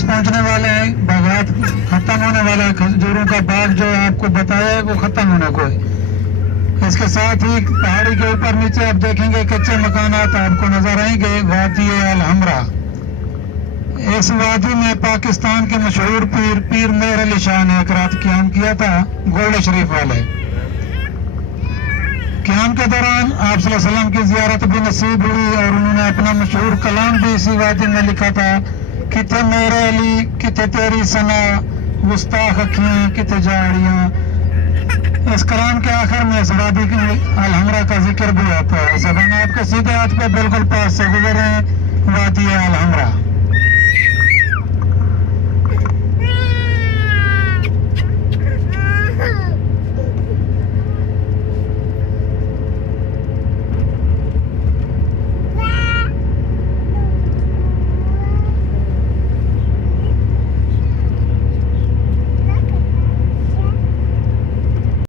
पास पहुंचने वाले हैं। बागात खत्म होने वाला है, खजूरों का बाग जो आपको बताया है वो खत्म होने को है। इसके साथ ही पहाड़ी के ऊपर नीचे आप देखेंगे कच्चे मकानात आपको नजर आएंगे। वादी अल हमरा, इस वादी में पाकिस्तान के मशहूर पीर मेहर अली शाह ने एक रात क़याम किया था, गोल्ड शरीफ वाले। क़याम के दौरान आप सल्लल्लाहु अलैहि वसल्लम की ज़ियारत भी नसीब हुई और उन्होंने अपना मशहूर कलाम भी इसी वादी में लिखा था, किथे मेरे अली किथे तेरी सना, गुस्ताख अखियां किथे झाड़ियां। इस कलाम के आखिर में इस वादी की अल हमरा का जिक्र भी होता है। सब आपके सीधे हाथ पे बिल्कुल पास से गुजरे वादी अल हमरा।